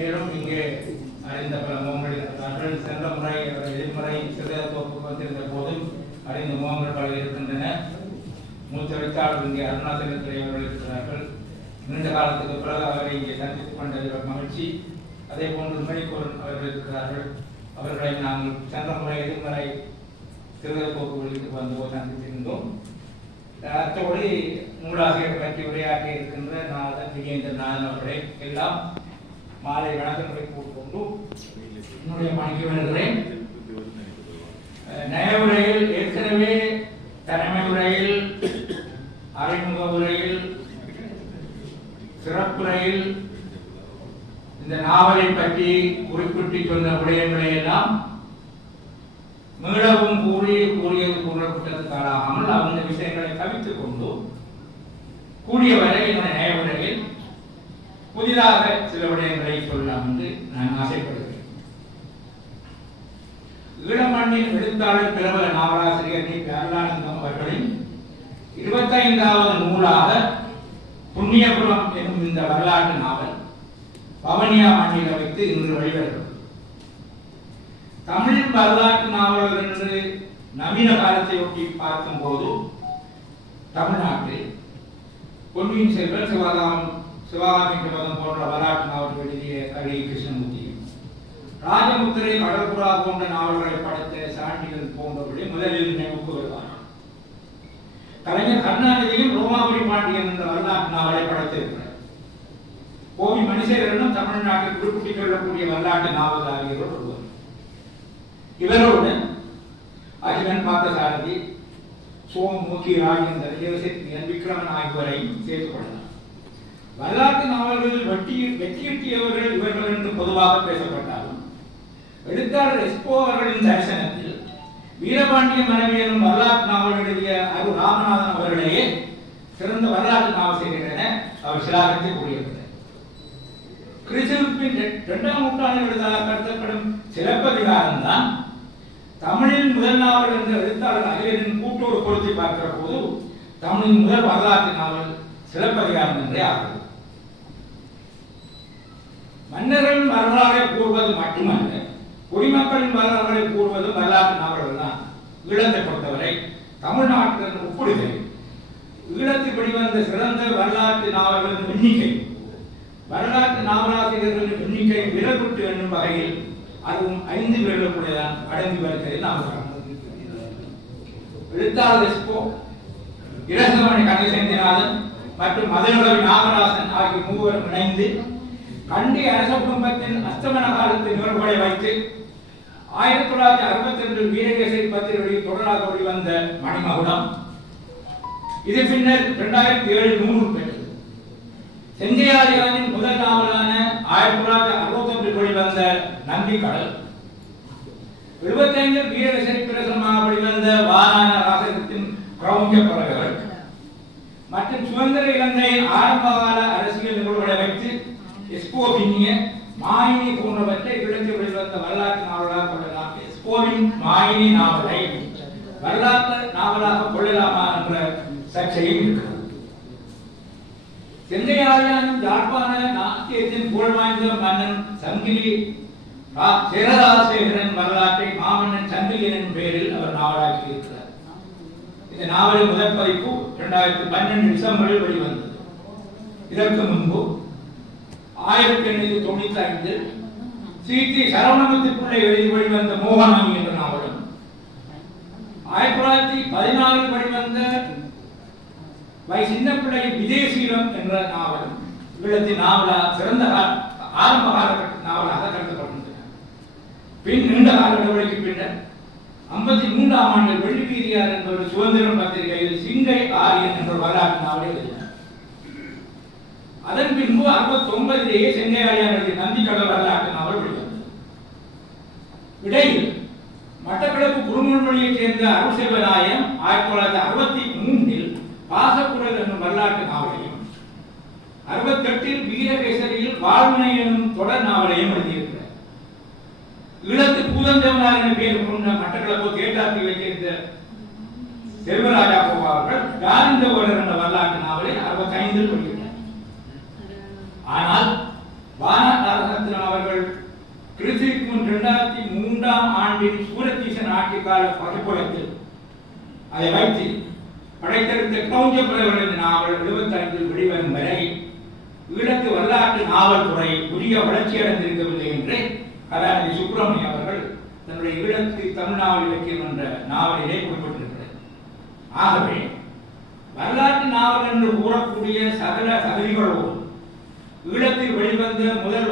மேலும் இங்கே அறிந்த பல முகங்கள் இருக்கிறார்கள். சென்ற முறை எதிர்முறை சிறுதோப்புக்கு வந்திருந்த போதும் அறிந்த முகங்கள் பல இருக்கின்றன. மூத்த எழுத்தாளர் இங்கே அருணாச்சலத்திலே அவர்கள் இருக்கிறார்கள். நீண்ட காலத்துக்கு பிறகு அவரை இங்கே சந்தித்துக் கொண்டது மகிழ்ச்சி. அதே போன்று மணிக்கூரன் அவர்கள் இருக்கிறார்கள். அவர்களை நாங்கள் சென்ற முறை எதிர்முறை சிறுதோப்புகளுக்கு வந்து சந்தித்திருந்தோம். அத்தோடு நூலாசிரியர் பற்றி உரையாற்றி இருக்கின்ற நாதன் விஜயேந்திரநாதன் அவர்களை எல்லாம் மாலை வணக்கங்களை கூறிக்கொண்டு என்னுடைய பணிக்கு வருகிறேன். நயவுரையில் ஏற்கனவே தலைமை உரையில், அறிமுக உரையில், சிறப்புரையில் இந்த நாவலை பற்றி குறிப்பிட்டு சொன்ன விடயங்களை எல்லாம் மீளவும் கூறியது கூறப்பட்டதுக்கு ஆளாகாமல் அந்த விஷயங்களை தவித்துக் கொண்டு கூடியவரை என்னுடைய நயவுரையில் புதிதாக சில விடயங்களை சொல்லலாம் என்று நான் ஆசைப்படுகிறேன். ஈழமண்ணின் எழுத்தாளர் பிரபல நாவலாசிரியர் டி. அருளானந்தம் அவர்களின் 25வது நூலாக புண்ணியபுரம் என்னும் இந்த வரலாற்று நாவல் வவுனியா மண்ணில் வைத்து இன்று வெளிவரும். தமிழ் வரலாற்று நாவல்கள் என்று நவீன காலத்தை ஒட்டி பார்க்கும் போது தமிழ்நாட்டில் பொன்னியின் செல்வன், சிவகாமி கவதம் போன்ற வரலாற்று நாவல்கள் எழுதிய கவி கிருஷ்ணமூர்த்தி, ராஜமுத்திரை, கடற்புறா போன்ற நாவல்களை படைத்த சாண்டிகள் போன்றவர்களை முதலில் நினைவுக்கு வருவார்கள். கலைஞர் கருணாநிதியும் ரோமாபுரி பாண்டியன் என்ற வரலாற்று நாவலை படைத்திருக்கிறார். கோவி மணிசேகரனும் தமிழ்நாட்டில் குறிப்பிட்டுக் கொள்ளக்கூடிய வரலாற்று நாவல் ஆகியோர் ஒருவர். இவரோடு அகிலன் பார்த்தசாரதி, சோமூர்த்தி, ராஜேந்தர், யோசித்தியன், விக்ரமன் ஆகியோரையும் சேர்த்துக் கொள்ளலாம். வரலாற்று நாவல்களில் வெற்றியீட்டியவர்கள் இவர்கள் என்று பொதுவாக பேசப்பட்டாலும் எழுத்தாளர் எஸ்போ அவர்களின் தரிசனத்தில் வீரபாண்டிய மனைவியரும் வரலாற்று நாவல் எழுதிய அரு ராமநாதன் அவர்களையே சிறந்த வரலாற்று நாவல் என அவர் சிலாகத்தை கூறியிருக்கிறார். கிறிஸ்துவின் 2ஆம் நூற்றாண்டில் எழுதாக கருதப்படும் சிலப்பதிகாரம் தான் தமிழின் முதல் நாவல் என்ற எழுத்தாளர் அகிலனின் கூட்டோடு பொருத்தி பார்க்கிற போது தமிழின் முதல் வரலாற்று நாவல் சிலப்பதிகாரம் என்றே ஆகும். மன்னர்களின் வரலாறை கூறுவது மட்டுமல்ல, குடிமக்களின் வரலாறுகளை கூறுவதும் வரலாற்று நாவல்கள் தான். ஈழத்தை பொறுத்தவரை தமிழ்நாட்டில் ஒப்பிடுகையில் ஈழத்தில் வெளிவந்த சிறந்த வரலாற்று நாவல்களின் எண்ணிக்கை, வரலாற்று நாவலாசிரியர்களின் எண்ணிக்கை விரல்விட்டு என்னும் வகையில் அதுவும் 5 விரலுக்குள்ளேதான் அடங்கி வருகிறது. நாம் எழுத்தாளர் எஸ்போ, இரசமணி கணேசேந்திரநாதன் மற்றும் மதுரகவி நாகராசன் ஆகிய மூவரும் இணைந்து கண்டி அரச குடும்பத்தின் அஸ்தமன காலத்து நிகழ்வுகளை வைத்து 1962 வீரகேசரி பத்திரிகையில் தொடராக வெளிவந்த மணிமகுடம், இது பின்னர் 2007 நூறு பெற்றது. செஞ்சையாரியானின் முதல் நாவலான 1961 வெளிவந்த நந்திக்கடல், 75 வீரகேசரி பிரசமாக வெளிவந்த வாரான ராசகத்தின் பிரௌஞ்ச பறவைகள் மற்றும் சுதந்திர இலங்கையின் ஆரம்பகால அரசியல் நிகழ்வுகளை வைத்து எஸ்போ பின்னிய மாயினி போன்றவற்றை ஈழத்தில் வெளிவந்த வரலாற்று நாவலாக கொள்ளலாம். எஸ்போவின் மாயினி நாவலை வரலாற்று நாவலாக கொள்ளலாமா என்ற சர்ச்சையும் இருக்கிறது. செஞ்சையாரியானும் யாழ்ப்பாண நாட்டியத்தின் புகழ் வாய்ந்த மன்னன் சங்கிலி சேரராசேகரன் வரலாற்றை மாமன்னன் சங்கிலியனின் பெயரில் அவர் நாவலாக்கி இருக்கிறார். இந்த நாவலின் முதல் பதிப்பு 2012 டிசம்பரில் வெளிவந்தது. இதற்கு முன்பு 1895 சி.டி. சரவணமுத்துக்குள்ளே எழுதி வெளிவந்த மோகனாங்கி என்ற நாவலும், 1914 வெளிவந்த வை சின்னப்பிள்ளையின் விதேசீரம் என்ற நாவலும் ஈழத்தின் நாவலா சிறந்த ஆரம்ப காலகட்ட நாவலாக கருதப்படுகின்றன. பின் நீண்ட கால இடைவெளிக்கு பின்னர் 53ஆம் ஆண்டில் வெள்ளி வீதியார் என்ற ஒரு சுதந்திரம் பத்திரிகையில் சிங்கை ஆரியன் என்ற வரலாற்று நாவலை எழுதினார். அதன் பின்பு 69 செஞ்சையாரியான் எழுதிய நந்திக்கடல் வரலாற்று நாவல் வெளிவந்தது. இடையில் மட்டக்களப்பு குறுமுன்மொழியைச் சேர்ந்த அருள்செல்வநாயகம் 1963 பாசக்குரல் என்னும் வரலாற்று நாவலையும், 68 வீரகேசரியில் வாழ்வினை எனும் தொடர் நாவலையும் எழுதியிருக்கிறார். ஈழத்து பூதந்தேவனார் என பெயர் கொண்ட மட்டக்களப்பு கேட்டாத்தியைச் சேர்ந்த செல்வராஜா அவர்கள் காரிந்தோடர் என்ற வரலாற்று நாவலை 65 வெளியிட்டார். ஆனால் வானகாரகத்தின் ஞானரத்னம் அவர்கள் கிறிஸ்துவுக்கு முன் 2003ஆம் ஆண்டின் சூரத்தீசன் ஆட்சிக்கால பதிப்பகத்தில் அதை வைத்து படைத்தெடுத்த கிரௌஞ்ச பிறகுகளின் நாவல் 75 வெளிவரும் வரை ஈழத்து வரலாற்று நாவல் துறை புதிய வளர்ச்சியடைந்திருக்கவில்லை என்று கலாநிதி சுப்பிரமணியம் அவர்கள் தன்னுடைய ஈழத்து தமிழ்நாவல் இலக்கியம் என்ற நாவலிலே குறிப்பிட்டிருக்கிறார். ஆகவே வரலாற்று நாவல் என்று கூறக்கூடிய சகல தகுதிகளோடு ஈழத்தில் வெளிவந்த முதல்